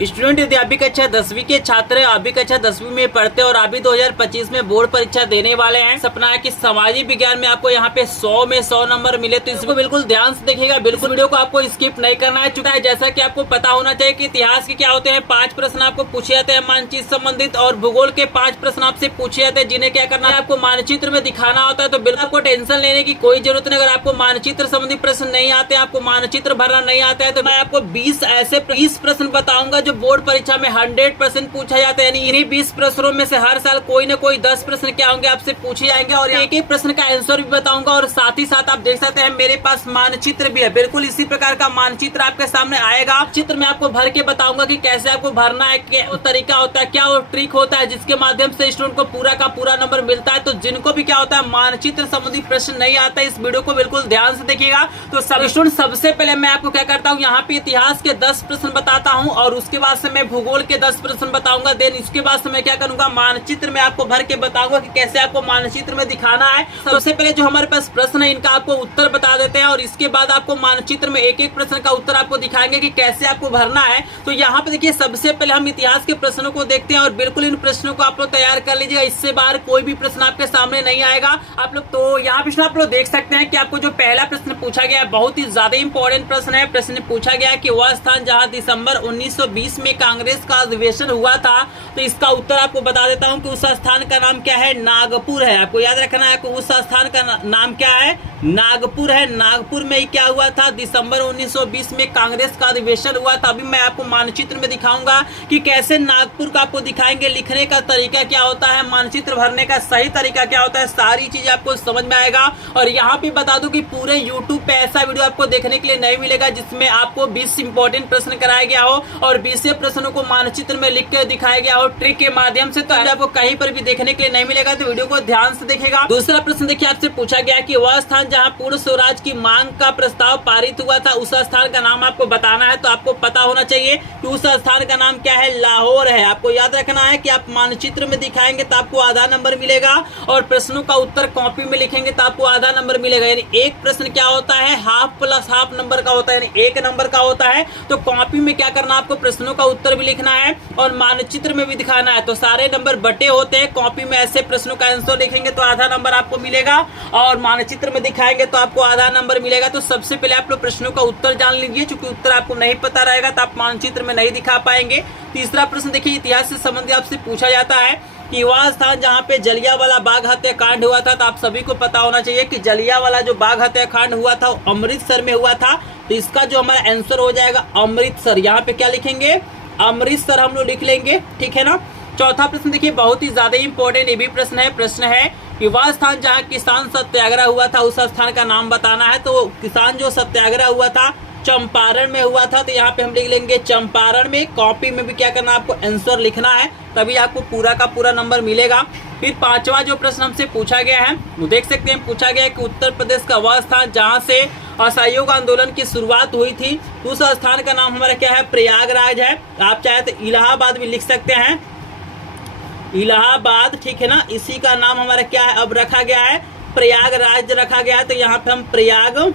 Student यदि अभी कक्षा 10वीं के छात्र हैं, अभी कक्षा 10वीं में पढ़ते हैं और अभी 2025 में बोर्ड परीक्षा देने वाले हैं, सपना है कि सामाजिक विज्ञान में आपको यहाँ पे 100 में 100 नंबर मिले, तो इसको बिल्कुल ध्यान से देखिएगा। बिल्कुल वीडियो को आपको स्किप नहीं करना है। चुका है जैसा कि आपको पता होना चाहिए कि इतिहास के क्या होते हैं 5 प्रश्न आपको पूछे जाते हैं मानचित्र संबंधित, और भूगोल के 5 प्रश्न आपसे पूछे जाते हैं जिन्हें क्या करना है आपको मानचित्र में दिखाना होता है। तो बिल्कुल आपको टेंशन लेने की कोई जरूरत नहीं। अगर आपको मानचित्र संबंधी प्रश्न नहीं आते, आपको मानचित्र भरना नहीं आता है, तो मैं आपको 20 ऐसे 20 प्रश्न बताऊंगा जो बोर्ड परीक्षा में 100% पूछा जाता है। यानी इन्हीं 20 प्रश्नों में से हर साल कोई न कोई 10 प्रश्न क्या होंगे आपसे पूछे जाएंगे, और एक एक प्रश्न का आंसर भी बताऊंगा। और साथ ही साथ आप देख सकते हैं मेरे पास मानचित्र भी है, बिल्कुल इसी प्रकार का मानचित्र आपके सामने आएगा। चित्र में आपको भर के बताऊंगा कि कैसे आपको भरना है, क्या वो तरीका होता है, क्या वो ट्रिक होता है जिसके माध्यम से स्टूडेंट को पूरा का पूरा नंबर मिलता है। तो जिनको भी क्या होता है मानचित्र संबंधी प्रश्न नहीं आता है, इस वीडियो को बिल्कुल ध्यान से देखिएगा। तो स्टूडेंट सबसे पहले मैं आपको क्या करता हूँ, यहाँ पे इतिहास के 10 प्रश्न बताता हूँ, और उसके बाद से मैं भूगोल के 10 प्रश्न बताऊंगा। देन इसके बाद से मैं क्या करूंगा, मानचित्र में आपको भर के बताऊंगा कि कैसे आपको मानचित्र में दिखाना है। सबसे पहले जो हमारे पास प्रश्न है इनका आपको उत्तर बता देते हैं, और इसके बाद आपको मानचित्र में एक एक प्रश्न का उत्तर आपको दिखाएंगे कि कैसे आपको भरना है। तो यहाँ पे देखिए सबसे पहले हम इतिहास के प्रश्नों को देखते हैं, और बिल्कुल इन प्रश्नों को आप लोग तैयार कर लीजिएगा, इससे बाहर कोई भी प्रश्न आपके सामने नहीं आएगा आप लोग। तो यहाँ पे आप लोग देख सकते हैं कि आपको जो पहला प्रश्न पूछा गया है बहुत ही ज्यादा इंपॉर्टेंट प्रश्न है। प्रश्न पूछा गया है कि वह स्थान जहाँ दिसंबर 1920 में कांग्रेस का अधिवेशन हुआ था, तो इसका उत्तर आपको बता देता हूं कि उस स्थान का नाम क्या है, नागपुर है। आपको याद रखना है कि उस स्थान का नाम क्या है, नागपुर है। नागपुर में ही क्या हुआ था, दिसंबर 1920 में कांग्रेस का अधिवेशन हुआ था। अभी मैं आपको मानचित्र में दिखाऊंगा कि कैसे नागपुर का आपको दिखाएंगे, लिखने का तरीका क्या होता है, मानचित्र भरने का सही तरीका क्या होता है, सारी चीज आपको समझ में आएगा। और यहाँ पे बता दूं कि पूरे यूट्यूब पे ऐसा वीडियो आपको देखने के लिए नहीं मिलेगा जिसमें आपको 20 इंपॉर्टेंट प्रश्न कराया गया हो और 20 प्रश्नों को मानचित्र में लिख कर दिखाया गया हो ट्रिक के माध्यम से। तो आपको कहीं पर भी देखने के लिए नहीं मिलेगा, तो वीडियो को ध्यान से देखेगा। दूसरा प्रश्न देखिए आपसे पूछा गया कि वह स्थान जहां पूर्ण स्वराज की मांग का प्रस्ताव पारित हुआ था, उस स्थान का नाम आपको बताना है। तो आपको पता होना चाहिए कि उस स्थान का नाम क्या है, लाहौर है। आपको याद रखना है कि आप मानचित्र में दिखाएंगे तो आपको आधा नंबर मिलेगा, और प्रश्नों का उत्तर कॉपी में लिखेंगे तो आपको आधा नंबर मिलेगा। यानी एक प्रश्न क्या होता है, हाफ प्लस हाफ नंबर का होता है, यानी 1 नंबर का होता है। तो कॉपी में क्या करना, आपको प्रश्नों का उत्तर भी लिखना है और मानचित्र में भी दिखाना है। तो सारे नंबर बटे होते हैं, कॉपी में ऐसे प्रश्नों का आंसर लिखेंगे तो आधा नंबर आपको मिलेगा, और मानचित्र में दिखाएंगे तो आपको आधा नंबर मिलेगा। तो सबसे पहले आप लोग प्रश्नों का उत्तर जान लीजिए, क्योंकि उत्तर आपको नहीं पता रहेगा तो आप मानचित्र में नहीं दिखा पाएंगे। तीसरा प्रश्न देखिए इतिहास से संबंधित आपसे पूछा जाता है कि वह स्थान जहाँ पे जलियांवाला बाग हत्याकांड हुआ था। तो आप सभी को पता होना चाहिए कि जलियांवाला जो बाग हत्याकांड हुआ था वो अमृतसर में हुआ था। तो इसका जो हमारा आंसर हो जाएगा अमृतसर। यहाँ पे क्या लिखेंगे, अमृतसर हम लोग लिख लेंगे, ठीक है ना। चौथा प्रश्न देखिए बहुत ही ज्यादा इंपॉर्टेंट ये भी प्रश्न है कि वह स्थान जहाँ किसान सत्याग्रह हुआ था उस स्थान का नाम बताना है। तो किसान जो सत्याग्रह हुआ था चंपारण में हुआ था, तो यहाँ पे हम लिख लेंगे चंपारण में। कॉपी में भी क्या करना, आपको आंसर लिखना है, तभी आपको पूरा का पूरा नंबर मिलेगा। फिर पांचवा जो प्रश्न हमसे पूछा गया है वो देख सकते हैं, पूछा गया है कि उत्तर प्रदेश का वह स्थान जहाँ से असहयोग आंदोलन की शुरुआत हुई थी, उस स्थान का नाम हमारा क्या है, प्रयागराज है। आप चाहे तो इलाहाबाद भी लिख सकते हैं, इलाहाबाद, ठीक है ना। इसी का नाम हमारा क्या है अब रखा गया है, प्रयागराज रखा गया है। तो यहाँ पे हम प्रयाग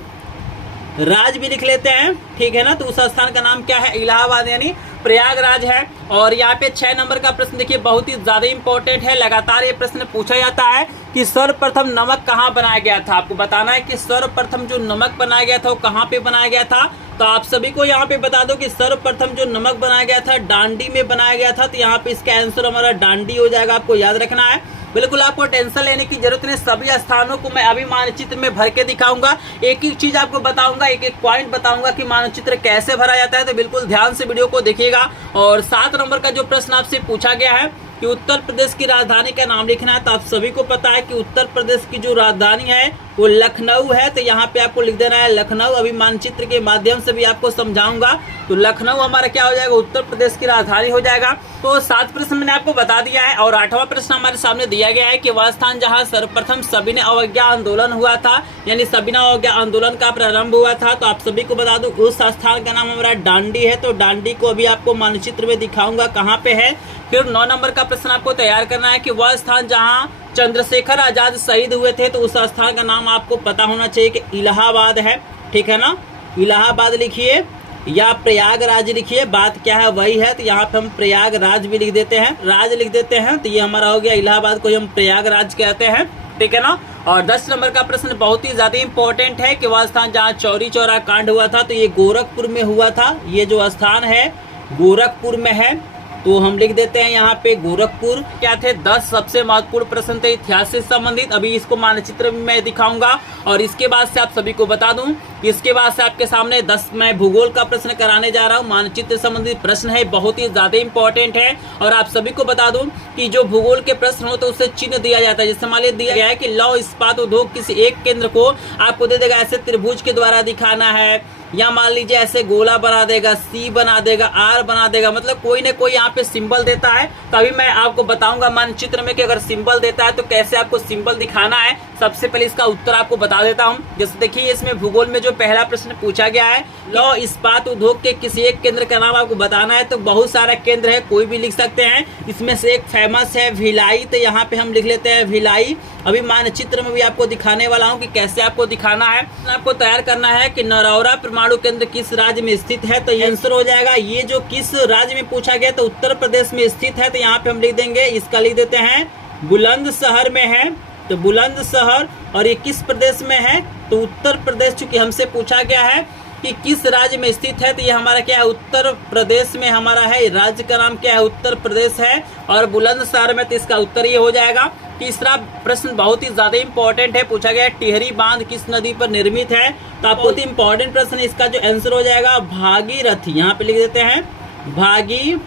राज भी लिख लेते हैं, ठीक है ना। तो उस स्थान का नाम क्या है, इलाहाबाद यानी प्रयागराज है। और यहाँ पे 6 नंबर का प्रश्न देखिए बहुत ही ज्यादा इंपॉर्टेंट है। लगातार ये प्रश्न पूछा जाता है कि सर्वप्रथम नमक कहाँ बनाया गया था। आपको बताना है कि सर्वप्रथम जो नमक बनाया गया था वो कहाँ पे बनाया गया था। तो आप सभी को यहाँ पे बता दो कि सर्वप्रथम जो नमक बनाया गया था दांडी में बनाया गया था। तो यहाँ पे इसका आंसर हमारा दांडी हो जाएगा, आपको याद रखना है। बिल्कुल आपको टेंशन लेने की जरूरत नहीं, सभी स्थानों को मैं अभी मानचित्र में भर के दिखाऊंगा। एक एक चीज आपको बताऊंगा, एक एक पॉइंट बताऊंगा कि मानचित्र कैसे भरा जाता है। तो बिल्कुल ध्यान से वीडियो को देखिएगा। और 7 नंबर का जो प्रश्न आपसे पूछा गया है कि उत्तर प्रदेश की राजधानी का नाम लिखना है। तो आप सभी को पता है कि उत्तर प्रदेश की जो राजधानी है वो लखनऊ है। तो यहाँ पे आपको लिख देना है लखनऊ। अभी मानचित्र के माध्यम से भी आपको समझाऊंगा। तो लखनऊ हमारा क्या हो जाएगा, उत्तर प्रदेश की राजधानी हो जाएगा। तो 7 प्रश्न मैंने आपको बता दिया है। और 8वां प्रश्न हमारे सामने दिया गया है कि वह स्थान जहाँ सर्वप्रथम सविनय अवज्ञा आंदोलन हुआ था, यानी सविनय अवज्ञा आंदोलन का प्रारंभ हुआ था। तो आप सभी को बता दूं उस स्थान का नाम हमारा दांडी है। तो दांडी को अभी आपको मानचित्र में दिखाऊंगा कहाँ पे है। फिर 9 नंबर का प्रश्न आपको तैयार करना है कि वह स्थान जहाँ चंद्रशेखर आजाद शहीद हुए थे, तो उस स्थान का नाम आपको पता होना चाहिए कि इलाहाबाद है, ठीक है ना। इलाहाबाद लिखिए। या प्रयागराज लिखिए, बात क्या है वही है, तो यहाँ पे हम प्रयागराज भी लिख देते हैं, राज लिख देते हैं, तो ये हमारा हो गया इलाहाबाद को हम प्रयागराज कहते हैं, ठीक है ना। और 10 नंबर का प्रश्न बहुत ही ज्यादा इंपॉर्टेंट है कि वह स्थान जहाँ चौरी चौरा कांड हुआ था तो ये गोरखपुर में हुआ था, ये जो स्थान है गोरखपुर में है, तो हम लिख देते हैं यहाँ पे गोरखपुर। क्या थे 10 सबसे महत्वपूर्ण प्रश्न थे इतिहास से संबंधित, अभी इसको मानचित्र में मैं दिखाऊंगा। और इसके बाद से आप सभी को बता दूं कि इसके बाद से आपके सामने 10 मैं भूगोल का प्रश्न कराने जा रहा हूँ, मानचित्र संबंधित प्रश्न है, बहुत ही ज्यादा इंपॉर्टेंट है। और आप सभी को बता दूं कि जो भूगोल के प्रश्न हो तो उसे चिन्ह दिया जाता है, जैसे मान लीजिए दिया गया है कि लौह इस्पात उद्योग किसी एक केंद्र को आपको दे देगा, ऐसे त्रिभुज के द्वारा दिखाना है, या मान लीजिए ऐसे गोला बना देगा, सी बना देगा, आर बना देगा, मतलब कोई ना कोई यहाँ पे सिंबल देता है। तो अभी मैं आपको बताऊंगा मानचित्र में कि अगर सिंबल देता है तो कैसे आपको सिंबल दिखाना है। सबसे पहले इसका उत्तर आपको बता देता हूँ। जैसे देखिए इसमें भूगोल में जो पहला प्रश्न पूछा गया है, लौह इस्पात उद्योग के किसी एक केंद्र का नाम आपको बताना है, तो बहुत सारा केंद्र है, कोई भी लिख सकते हैं। इसमें से एक फेमस है भिलाई, तो यहाँ पे हम लिख लेते हैं भिलाई। अभी मानचित्र में भी आपको दिखाने वाला हूँ कि कैसे आपको दिखाना है। आपको तैयार करना है कि नरौरा परमाणु केंद्र किस राज्य में स्थित है, तो ये आंसर हो जाएगा। ये जो किस राज्य में पूछा गया तो उत्तर प्रदेश में स्थित है, तो यहाँ पे हम लिख देंगे, इसका लिख देते हैं बुलंदशहर में है, तो बुलंदशहर। और ये किस प्रदेश में है, तो उत्तर प्रदेश, चूंकि हमसे पूछा गया है कि किस राज्य में स्थित है, तो ये हमारा क्या है उत्तर प्रदेश में हमारा है, राज्य का नाम क्या है उत्तर प्रदेश है, और बुलंदशहर में, तो इसका उत्तर ये हो जाएगा। तीसरा प्रश्न बहुत ही ज्यादा इंपॉर्टेंट है, पूछा गया टिहरी बांध किस नदी पर निर्मित है, तो आपको बहुत इंपॉर्टेंट प्रश्न, इसका जो आंसर हो जाएगा भागीरथी, यहाँ पे लिख देते हैं भागीरथी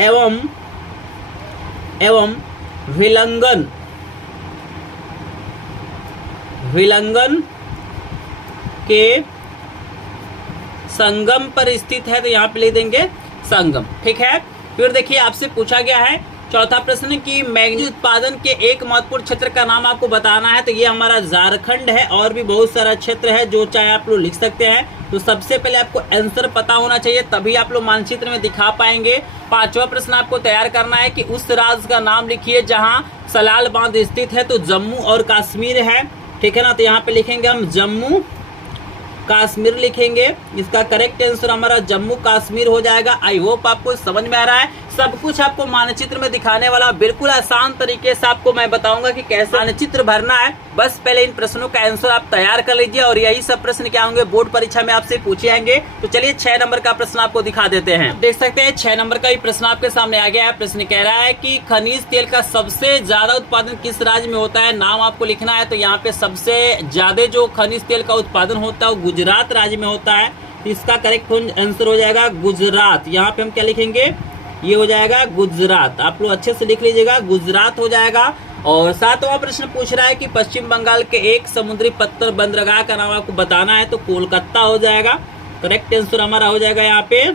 एवं विलंगन के संगम पर स्थित है, तो यहाँ पे लिख देंगे संगम, ठीक है। फिर देखिए आपसे पूछा गया है चौथा प्रश्न कि मैग्नीज उत्पादन के एक महत्वपूर्ण क्षेत्र का नाम आपको बताना है, तो ये हमारा झारखंड है, और भी बहुत सारा क्षेत्र है जो चाहे आप लोग लिख सकते हैं। तो सबसे पहले आपको आंसर पता होना चाहिए, तभी आप लोग मानचित्र में दिखा पाएंगे। पांचवा प्रश्न आपको तैयार करना है कि उस राज्य का नाम लिखिए जहां सलाल बांध स्थित है, तो जम्मू और कश्मीर है, ठीक है ना। तो यहाँ पे लिखेंगे हम जम्मू कश्मीर लिखेंगे, इसका करेक्ट आंसर हमारा जम्मू कश्मीर हो जाएगा। आई होप आपको समझ में आ रहा है, सब कुछ आपको मानचित्र में दिखाने वाला, बिल्कुल आसान तरीके से आपको मैं बताऊंगा कि कैसे मानचित्र भरना है। बस पहले इन प्रश्नों का आंसर आप तैयार कर लीजिए, और यही सब प्रश्न क्या होंगे बोर्ड परीक्षा में आपसे पूछे जाएंगे। तो चलिए 6 नंबर का प्रश्न आपको दिखा देते हैं। देख सकते हैं 6 नंबर का ये प्रश्न आपके सामने आ गया है। प्रश्न कह रहा है कि खनिज तेल का सबसे ज्यादा उत्पादन किस राज्य में होता है, नाम आपको लिखना है। तो यहाँ पे सबसे ज्यादा जो खनिज तेल का उत्पादन होता है वो गुजरात राज्य में होता है, तो इसका करेक्ट आंसर हो जाएगा गुजरात। यहाँ पे हम क्या लिखेंगे, ये हो जाएगा गुजरात, आप लोग अच्छे से लिख लीजिएगा, गुजरात हो जाएगा। और 7वां प्रश्न पूछ रहा है कि पश्चिम बंगाल के एक समुद्री पत्थर बंदरगाह का नाम आपको बताना है, तो कोलकाता हो जाएगा। करेक्ट आंसर हमारा हो जाएगा यहाँ पे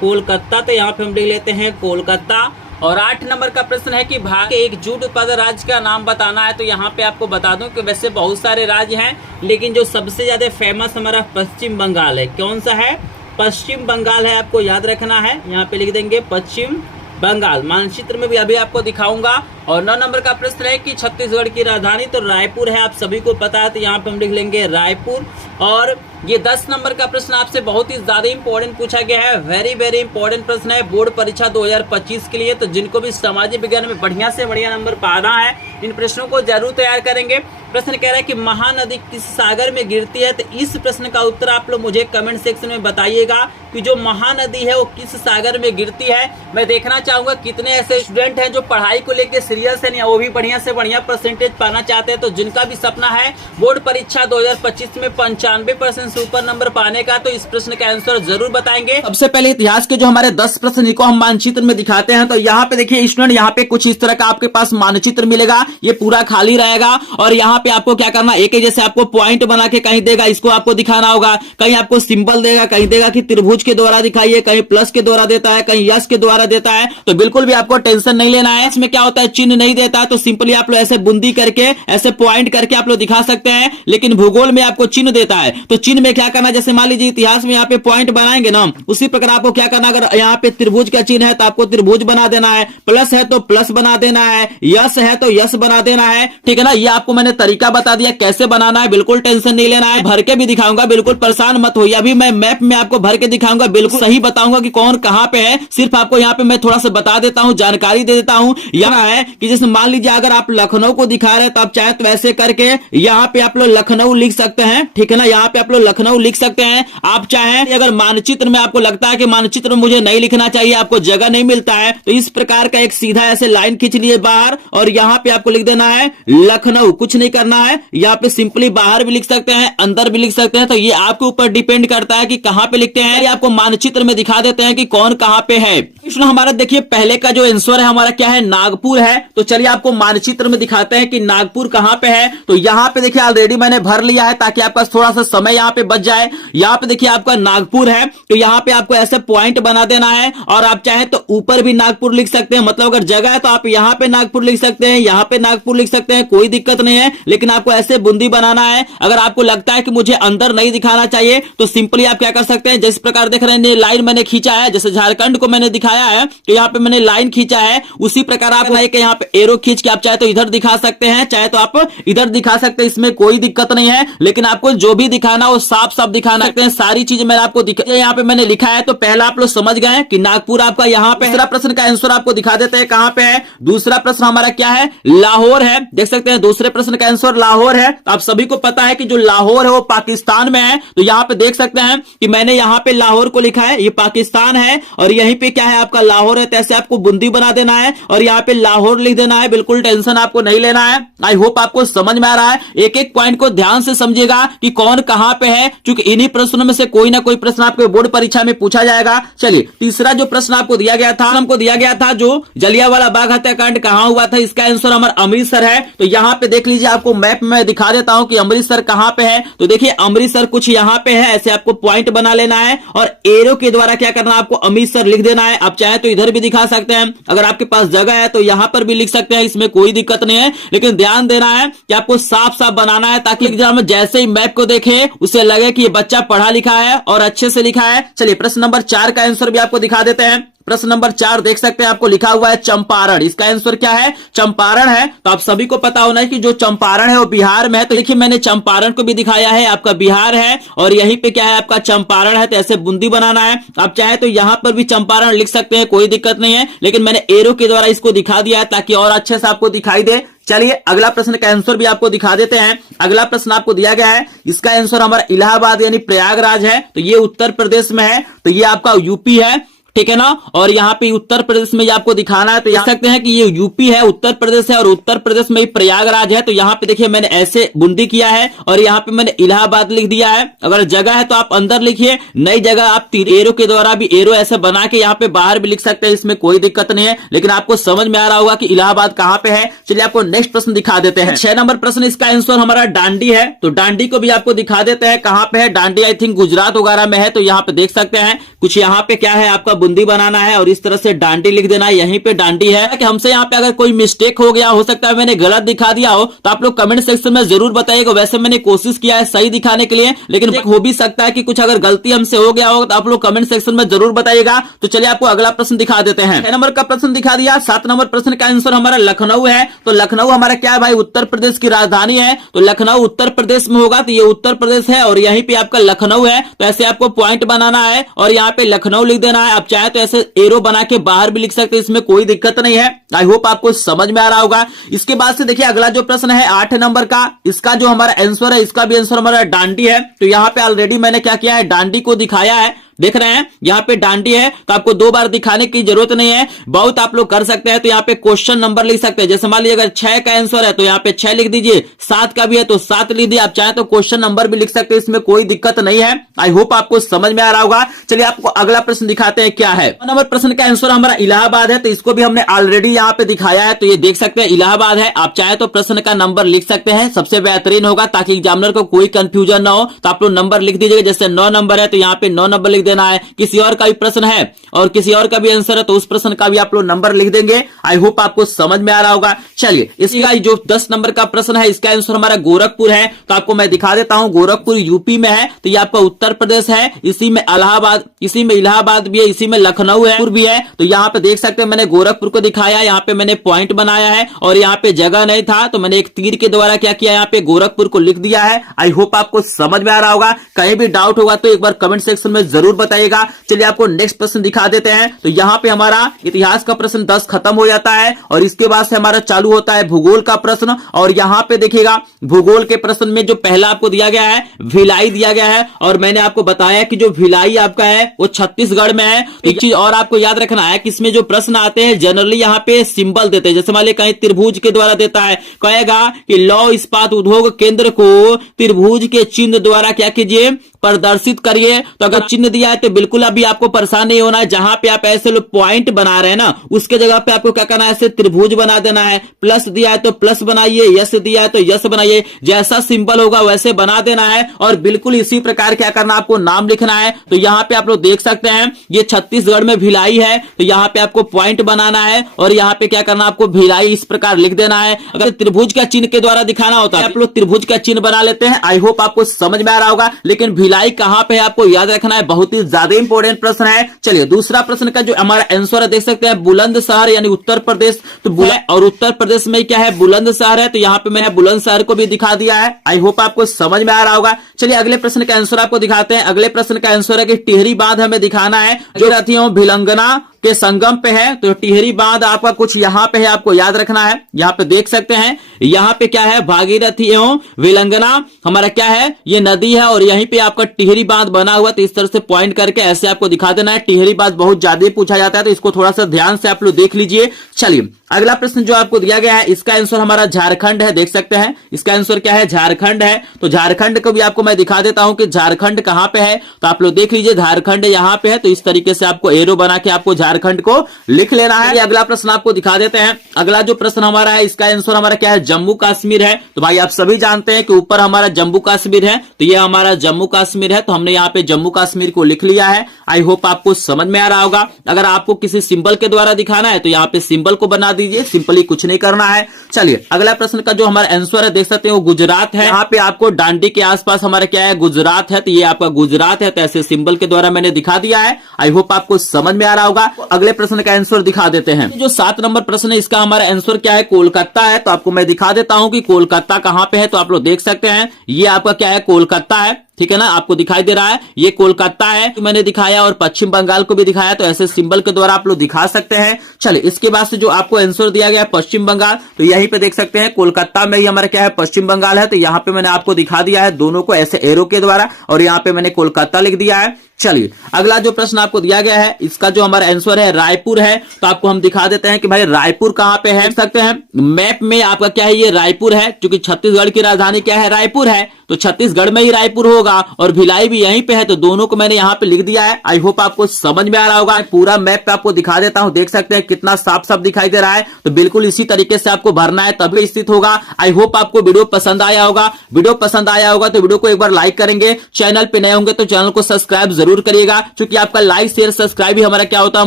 कोलकाता, तो यहाँ पे हम लिख लेते हैं कोलकाता। और 8 नंबर का प्रश्न है कि भारत के एक जूट उत्पादक राज्य का नाम बताना है, तो यहाँ पे आपको बता दूं कि वैसे बहुत सारे राज्य हैं, लेकिन जो सबसे ज्यादा फेमस हमारा पश्चिम बंगाल है। कौन सा है, पश्चिम बंगाल है, आपको याद रखना है। यहाँ पे लिख देंगे पश्चिम बंगाल, मानचित्र में भी अभी आपको दिखाऊंगा। और 9 नंबर का प्रश्न है कि छत्तीसगढ़ की राजधानी तो रायपुर है, आप सभी को पता है, तो यहाँ पे हम लिख लेंगे रायपुर। और ये 10 नंबर का प्रश्न आपसे बहुत ही ज्यादा इंपॉर्टेंट पूछा गया है, वेरी वेरी इंपॉर्टेंट प्रश्न है बोर्ड परीक्षा 2025 के लिए। तो जिनको भी सामाजिक विज्ञान में बढ़िया से बढ़िया नंबर पाना है, इन प्रश्नों को जरूर तैयार करेंगे। प्रश्न कह रहा है कि महानदी किस सागर में गिरती है, तो इस प्रश्न का उत्तर आप लोग मुझे कमेंट सेक्शन में बताइएगा कि जो महानदी है वो किस सागर में गिरती है। मैं देखना चाहूंगा कितने ऐसे स्टूडेंट हैं जो पढ़ाई को लेकर सीरियस है, वो भी बढ़िया से बढ़िया परसेंटेज पाना चाहते हैं। तो जिनका भी सपना है बोर्ड परीक्षा 2025 में 95% से ऊपर नंबर पाने का, तो इस प्रश्न का आंसर जरूर बताएंगे। सबसे पहले इतिहास के जो हमारे 10 प्रश्न को हम मानचित्र में दिखाते हैं। तो यहाँ पे देखिए स्टूडेंट, यहाँ पे कुछ इस तरह का आपके पास मानचित्र मिलेगा, ये पूरा खाली रहेगा। और यहाँ पे आपको क्या करना, एक जैसे आपको पॉइंट बना के कहीं देगा, इसको आपको दिखाना होगा, कहीं आपको सिंबल देगा, कहीं देगा कि त्रिभुज के द्वारा दिखाइए, कहीं प्लस के द्वारा देता है, कहीं यस के द्वारा देता है। तो बिल्कुल भी आपको टेंशन नहीं लेना है। इसमें क्या होता है, चिन्ह नहीं देता है तो सिंपली आप लोग ऐसे बूंदी करके ऐसे पॉइंट करके आप लोग दिखा सकते हैं। लेकिन भूगोल में आपको चिन्ह देता है, तो चिन्ह में क्या करना, जैसे मान लीजिए इतिहास में यहाँ पे पॉइंट बनाएंगे ना, उसी प्रकार आपको क्या करना, अगर यहाँ पे त्रिभुज का चिन्ह है तो आपको त्रिभुज बना देना है, प्लस है तो प्लस बना देना है, यस है तो यस बना देना है, ठीक है ना। ये आपको मैंने तरीका तरीका बता दिया कैसे बनाना है, बिल्कुल टेंशन नहीं लेना है। भर के भी दिखाऊंगा, बिल्कुल परेशान मत होइए। अभी मैं मैप में आपको भर के दिखाऊंगा, बिल्कुल सही बताऊंगा कि कौन कहाँ पे है। सिर्फ आपको यहाँ पे मैं थोड़ा सा बता देता हूँ, जानकारी दे देता हूँ। यहाँ है कि जैसे मान लीजिए अगर आप लखनऊ को दिखा रहे हैं तो आप चाहे तो ऐसे करके यहाँ पे आप लोग लखनऊ लिख सकते हैं, ठीक है ना। यहाँ पे आप लोग लखनऊ लिख सकते हैं। आप चाहे अगर मानचित्र में आपको लगता है कि मानचित्र में मुझे नहीं लिखना चाहिए, आपको जगह नहीं मिलता है, तो इस प्रकार का एक सीधा ऐसे लाइन खींच लिए बाहर और यहाँ पे आपको लिख देना है लखनऊ। कुछ नहीं करना है, यहाँ पे सिंपली बाहर भी लिख सकते हैं, अंदर भी लिख सकते हैं। तो ये आपके ऊपर डिपेंड करता है कि कहाँ पे लिखते हैं। ये आपको मानचित्र में दिखा देते हैं कि कौन कहाँ पे है। प्रश्न हमारा देखिए पहले का जो आंसर है हमारा क्या है, नागपुर है। तो चलिए आपको मानचित्र में दिखाते हैं कि नागपुर कहाँ पे है। तो यहाँ पे देखिए ऑलरेडी मैंने भर लिया है ताकि आपका थोड़ा सा समय यहाँ पे बच जाए। यहाँ पे देखिए आपका नागपुर है, तो यहाँ पे आपको ऐसे पॉइंट बना देना है और आप चाहे तो ऊपर भी नागपुर लिख सकते हैं। मतलब अगर जगह है तो आप यहाँ पे नागपुर लिख सकते हैं, यहाँ पे नागपुर लिख सकते हैं, कोई दिक्कत नहीं है। लेकिन आपको ऐसे बूंदी बनाना है। अगर आपको लगता है कि मुझे अंदर नहीं दिखाना चाहिए तो सिंपली आप क्या कर सकते हैं, जिस प्रकार देख रहे हैं लाइन मैंने खींचा है, जैसे झारखंड को मैंने दिखाया है तो यहाँ पे मैंने लाइन खींचा है, उसी प्रकार आप यहाँ पे एरो खींच के आप चाहे तो इधर दिखा सकते हैं, चाहे तो आप इधर दिखा सकते हैं, इसमें कोई दिक्कत नहीं है। लेकिन आपको जो भी दिखाना वो साफ साफ दिखाना सकते हैं। सारी चीज मैंने आपको यहाँ पे मैंने लिखा है। तो पहला आप लोग समझ गए कि नागपुर आपका यहाँ पे। दूसरा प्रश्न का आंसर आपको दिखा देते हैं कहाँ पे है। दूसरा प्रश्न हमारा क्या है, लाहौर है। देख सकते हैं दूसरे प्रश्न का आंसर लाहौर है। तो आप सभी को पता है कि जो लाहौर है वो पाकिस्तान में है। तो यहाँ पे देख सकते हैं कि मैंने यहाँ पे लाहौर को लिखा है, ये पाकिस्तान है और यहीं पे क्या है आपका लाहौर है। तो ऐसे आपको बूंदी बना देना है और यहाँ पे लाहौर लिख देना है। बिल्कुल टेंशन आपको नहीं लेना है। आई होप आपको समझ में आ रहा है। एक एक पॉइंट को ध्यान से समझिएगा कि कौन कहां पे है, क्योंकि इन्हीं प्रश्नों में से कोई ना कोई प्रश्न आपके बोर्ड परीक्षा में पूछा जाएगा। चलिए तीसरा जो प्रश्न आपको दिया गया था, हमको दिया गया था जो जलियांवाला बाग हत्याकांड कहां हुआ था, इसका आंसर हमारा अमृतसर है। तो यहाँ पे देख लीजिए, आपको मैप में दिखा देता हूं कि अमृतसर कहां पे है। तो देखिए अमृतसर कुछ यहाँ पे है, ऐसे आपको पॉइंट बना लेना है और एरो के द्वारा क्या करना है, आपको अमृतसर लिख देना है। आप चाहे तो इधर भी दिखा सकते हैं, अगर आपके पास जगह है तो यहाँ पर भी लिख सकते हैं, इसमें कोई दिक्कत नहीं है। लेकिन ध्यान देना है कि आपको साफ साफ बनाना है ताकि एग्जाम में जैसे ही मैप को देखे उसे लगे कि ये बच्चा पढ़ा लिखा है और अच्छे से लिखा है। चलिए प्रश्न नंबर 4 का आंसर भी आपको दिखा देते हैं। प्रश्न नंबर 4 देख सकते हैं, आपको लिखा हुआ है चंपारण। इसका आंसर क्या है, चंपारण है। तो आप सभी को पता होना है कि जो चंपारण है वो बिहार में है। तो देखिए मैंने चंपारण को भी दिखाया है, आपका बिहार है और यहीं पे क्या है आपका चंपारण है। तो ऐसे बूंदी बनाना है। आप चाहे तो यहां पर भी चंपारण लिख सकते हैं, कोई दिक्कत नहीं है। लेकिन मैंने एरो के द्वारा इसको दिखा दिया है ताकि और अच्छे से आपको दिखाई दे। चलिए अगला प्रश्न का आंसर भी आपको दिखा देते हैं। अगला प्रश्न आपको दिया गया है, इसका आंसर हमारा इलाहाबाद यानी प्रयागराज है। तो ये उत्तर प्रदेश में है, तो ये आपका यूपी है, ठीक है ना। और यहाँ पे उत्तर प्रदेश में ये आपको दिखाना है। तो देख सकते हैं कि ये यूपी है, उत्तर प्रदेश है और उत्तर प्रदेश में ही प्रयागराज है। तो यहाँ पे देखिए मैंने ऐसे बूंदी किया है और यहाँ पे मैंने इलाहाबाद लिख दिया है। अगर जगह है तो आप अंदर लिखिए, नई जगह आप एरो के द्वारा भी एरो ऐसे बना के यहाँ पे बाहर भी लिख सकते हैं, इसमें कोई दिक्कत नहीं है। लेकिन आपको समझ में आ रहा होगा कि इलाहाबाद कहाँ पे है। चलिए आपको नेक्स्ट प्रश्न दिखा देते हैं। 6 नंबर प्रश्न, इसका आंसर हमारा डांडी है। तो डांडी को भी आपको दिखा देते हैं कहाँ पे है। डांडी आई थिंक गुजरात वगैरह में है। तो यहाँ पे देख सकते हैं कुछ यहाँ पे क्या है, आपका बूंदी बनाना है और इस तरह से डांडी लिख देना है। यहीं पे डांडी है कि हमसे यहाँ पे अगर कोई मिस्टेक हो गया, हो सकता है मैंने गलत दिखा दिया हो, तो आप लोग कमेंट सेक्शन में जरूर बताइएगा। वैसे मैंने कोशिश किया है सही दिखाने के लिए, लेकिन हो भी सकता है कि कुछ अगर गलती हमसे हो गया हो तो आप लोग कमेंट सेक्शन में जरूर बताइएगा। तो चलिए आपको अगला प्रश्न दिखा देते हैं। 6 नंबर का प्रश्न दिखा दिया। 7 नंबर प्रश्न का आंसर हमारा लखनऊ है। तो लखनऊ हमारा क्या है भाई, उत्तर प्रदेश की राजधानी है। तो लखनऊ उत्तर प्रदेश में होगा, तो ये उत्तर प्रदेश है और यहीं पे आपका लखनऊ है। तो ऐसे आपको पॉइंट बनाना है और यहाँ पे लखनऊ लिख देना है। आप चाहे तो ऐसे एरो बना के बाहर भी लिख सकते हैं, इसमें कोई दिक्कत नहीं है। आई होप आपको समझ में आ रहा होगा। इसके बाद से देखिए अगला जो प्रश्न है 8 नंबर का, इसका जो हमारा आंसर है, इसका भी आंसर हमारा डांडी है। तो यहाँ पे ऑलरेडी मैंने क्या किया है, डांडी को दिखाया है। देख रहे हैं यहाँ पे डांडी है, तो आपको 2 बार दिखाने की जरूरत नहीं है, बहुत आप लोग कर सकते हैं। तो यहाँ पे क्वेश्चन नंबर लिख सकते हैं। जैसे मान लीजिए अगर 6 का आंसर है तो यहाँ पे 6 लिख दीजिए, 7 का भी है तो 7 लिख दीजिए। आप चाहे तो क्वेश्चन नंबर भी लिख सकते हैं, इसमें कोई दिक्कत नहीं है। आई होप आपको समझ में आ रहा होगा। चलिए आपको अगला प्रश्न दिखाते हैं क्या है। 9 नंबर प्रश्न का आंसर हमारा इलाहाबाद है। तो इसको भी हमने ऑलरेडी यहाँ पे दिखाया है। तो ये देख सकते हैं इलाहाबाद है। आप चाहे तो प्रश्न का नंबर लिख सकते हैं, सबसे बेहतरीन होगा ताकि एग्जामिनर को कोई कंफ्यूजन ना हो। तो आप लोग नंबर लिख दीजिएगा। जैसे 9 नंबर है तो यहाँ पे 9 नंबर लिख देना है। किसी और का भी प्रश्न है और किसी और का भी आंसर है तो उस प्रश्न का भी आप लोग नंबर लिख देंगे। आई होप आपको समझ में आ रहा होगा। चलिए, इसका जो 10 नंबर का प्रश्न है इसका आंसर हमारा गोरखपुर है। तो आपको मैं दिखा देता हूं, गोरखपुर यूपी में है, तो ये आपका उत्तर प्रदेश है। इसी में इलाहाबाद भी है, इसी में लखनऊ है भी है। तो यहाँ पे देख सकते हैं मैंने गोरखपुर को दिखाया, यहाँ पे मैंने पॉइंट बनाया है और यहाँ पे जगह नहीं था तो मैंने एक तीर के द्वारा क्या किया, यहाँ पे गोरखपुर को लिख दिया है। आई होप आपको समझ में आ रहा होगा। कहीं भी डाउट होगा तो एक बार कमेंट सेक्शन में जरूर बताइएगा। चलिए आपको नेक्स्ट प्रश्न दिखा देते हैं। तो यहाँ पे हमारा इतिहास का प्रश्न 10 खत्म हो जाता है और इसके बाद से हमारा चालू होता है भूगोल का प्रश्न। और यहाँ पे देखिएगा भूगोल के प्रश्न में जो पहला आपको दिया गया है भिलाई दिया गया है और मैंने आपको बताया कि जो भिलाई आपका है वो छत्तीसगढ़ में है। एक चीज और आपको याद रखना है कि इसमें जो प्रश्न आते हैं जनरली यहाँ पे सिंबल देते हैं। जैसे मान लीजिए कहीं त्रिभुज के द्वारा देता है, कहेगा कि लौह इस्पात उद्योग केंद्र को त्रिभुज के चिन्ह द्वारा क्या कीजिए, प्रदर्शित करिए। तो अगर चिन्ह दिया है तो बिल्कुल अभी आपको परेशान नहीं होना है। जहां पे आप ऐसे लोग पॉइंट बना रहे हैं ना, उसके जगह पे आपको क्या करना है, ऐसे त्रिभुज बना देना है। प्लस दिया है तो प्लस बनाइए, यस दिया है तो यस बनाइए, जैसा सिंबल होगा वैसे बना देना है। और बिल्कुल इसी प्रकार क्या करना, आपको नाम लिखना है। तो यहाँ पे आप लोग देख सकते हैं ये छत्तीसगढ़ में भिलाई है, तो यहाँ पे आपको पॉइंट बनाना है और यहाँ पे क्या करना, आपको भिलाई इस प्रकार लिख देना है। अगर त्रिभुज का चिन्ह के द्वारा दिखाना होता है आप लोग त्रिभुज का चिन्ह बना लेते हैं। आई होप आपको समझ में आ रहा होगा। लेकिन भिलाई कहां पे है आपको याद रखना है, बहुत ही ज्यादा इंपॉर्टेंट प्रश्न है। चलिए दूसरा प्रश्न का जो हमारा आंसर है देख सकते हैं बुलंदशहर यानी उत्तर प्रदेश। तो और उत्तर प्रदेश में क्या है, बुलंदशहर है। तो यहाँ पे मैंने बुलंदशहर को भी दिखा दिया है। आई होप आपको समझ में आ रहा होगा। चलिए अगले प्रश्न का आंसर आपको दिखाते हैं। अगले प्रश्न का आंसर है कि टिहरी बांध हमें दिखाना है जो रथियों भिलंगना के संगम पे है। तो टिहरी बांध आपका कुछ यहाँ पे है, आपको याद रखना है। यहाँ पे देख सकते हैं यहाँ पे क्या है, भागीरथी एवं विलंगना हमारा क्या है, ये नदी है और यहीं पे आपका टिहरी बांध बना हुआ। तो इस तरह से पॉइंट करके ऐसे आपको दिखा देना है। टिहरी बांध बहुत ज्यादा पूछा जाता है तो इसको थोड़ा सा ध्यान से आप लोग देख लीजिए। चलिए अगला प्रश्न जो आपको दिया गया है इसका आंसर हमारा झारखंड है। देख सकते हैं इसका आंसर क्या है, झारखंड है। तो झारखंड को भी आपको मैं दिखा देता हूं कि झारखंड कहां पे है। तो आप लोग देख लीजिए झारखंड यहाँ पे है। तो इस तरीके से आपको एरो बना के आपको झारखंड को लिख लेना है। अगला प्रश्न आपको दिखा देते हैं। अगला जो प्रश्न हमारा है इसका आंसर हमारा क्या है, जम्मू कश्मीर है। तो भाई आप सभी जानते हैं कि ऊपर हमारा जम्मू कश्मीर है, तो ये हमारा जम्मू कश्मीर है। तो हमने यहाँ पे जम्मू कश्मीर को लिख लिया है। आई होप आपको समझ में आ रहा होगा। अगर आपको किसी सिंबल के द्वारा दिखाना है तो यहाँ पे सिंबल को बना दीजिए, सिंपली कुछ नहीं करना है। चलिए अगला प्रश्न का जो हमारा आंसर है देख सकते हैं वो गुजरात है। यहाँ पे आपको डांडी के आसपास हमारा क्या है, गुजरात है। तो ये आपका गुजरात है। तो ऐसे सिंबल के द्वारा मैंने दिखा दिया है। आई होप आपको समझ में आ रहा होगा। अगले प्रश्न का आंसर दिखा देते हैं। जो 7 नंबर प्रश्न है इसका हमारा आंसर क्या है, कोलकाता है। तो आपको मैं दिखा देता हूं कि कोलकाता कहां पे है। तो आप लोग देख सकते हैं ये आपका क्या है, कोलकाता है। ठीक है ना, आपको दिखाई दे रहा है ये कोलकाता है। तो मैंने दिखाया और पश्चिम बंगाल को भी दिखाया। तो ऐसे सिंबल के द्वारा आप लोग दिखा सकते हैं। चलिए इसके बाद से जो आपको आंसर दिया गया है पश्चिम बंगाल, तो यहीं पे देख सकते हैं कोलकाता में ही हमारा क्या है, पश्चिम बंगाल है। तो यहाँ पे मैंने आपको दिखा दिया है दोनों को ऐसे एरो के द्वारा और यहाँ पे मैंने कोलकाता लिख दिया है। चलिए अगला जो प्रश्न आपको दिया गया है इसका जो हमारा आंसर है रायपुर है। तो आपको हम दिखा देते हैं कि भाई रायपुर कहां पे है। देख सकते हैं मैप में आपका क्या है, ये रायपुर है। क्योंकि छत्तीसगढ़ की राजधानी क्या है, रायपुर है। तो छत्तीसगढ़ में ही रायपुर होगा और भिलाई भी यहीं पे है। तो दोनों को मैंने यहाँ पे लिख दिया है। आई होप आपको समझ में आ रहा होगा। पूरा मैप पे आपको दिखा देता हूँ, देख सकते हैं कितना साफ साफ दिखाई दे रहा है। तो बिल्कुल इसी तरीके से आपको भरना है तभी स्थित होगा। आई होप आपको वीडियो पसंद आया होगा। वीडियो पसंद आया होगा तो वीडियो को एक बार लाइक करेंगे। चैनल पे नए होंगे तो चैनल को सब्सक्राइब जरूर करिएगा, क्योंकि आपका लाइक शेयर सब्सक्राइब ही हमारा क्या होता है,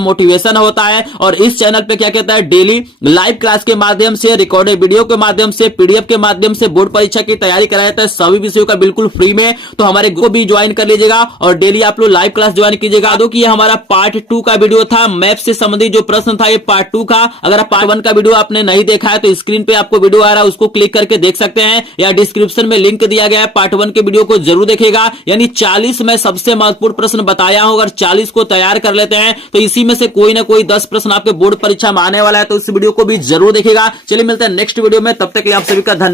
मोटिवेशन होता है। और इस चैनल पे क्या कहता है, डेली लाइव क्लास के माध्यम से, रिकॉर्डेड वीडियो के माध्यम से, पीडीएफ के माध्यम से बोर्ड परीक्षा की तैयारी कराया जाता है सभी विषयों का बिल्कुल फ्री में। तो हमारे को भी ज्वाइन कर लीजिएगा और डेली आप लोग लाइव क्लास ज्वाइन कीजिएगा। दो कि ये हमारा पार्ट 2 का वीडियो था, मैप से संबंधित जो प्रश्न था ये पार्ट 2 का। अगर पार्ट 1 का वीडियो आपने नहीं देखा है तो स्क्रीन पे आपको वीडियो आ रहा है, उसको क्लिक करके देख सकते हैं, या डिस्क्रिप्शन में लिंक दिया गया है। पार्ट 1 के वीडियो को जरूर देखेगा। यानी 40 में सबसे महत्वपूर्ण प्रश्न बताया हूं। अगर 40 को तैयार कर लेते हैं तो इसी में से कोई ना कोई 10 प्रश्न आपके बोर्ड परीक्षा में आने वाला है। तो इस वीडियो को भी जरूर देखेगा। चलिए मिलते हैं नेक्स्ट वीडियो में, तब तक के लिए आप सभी का धन्यवाद।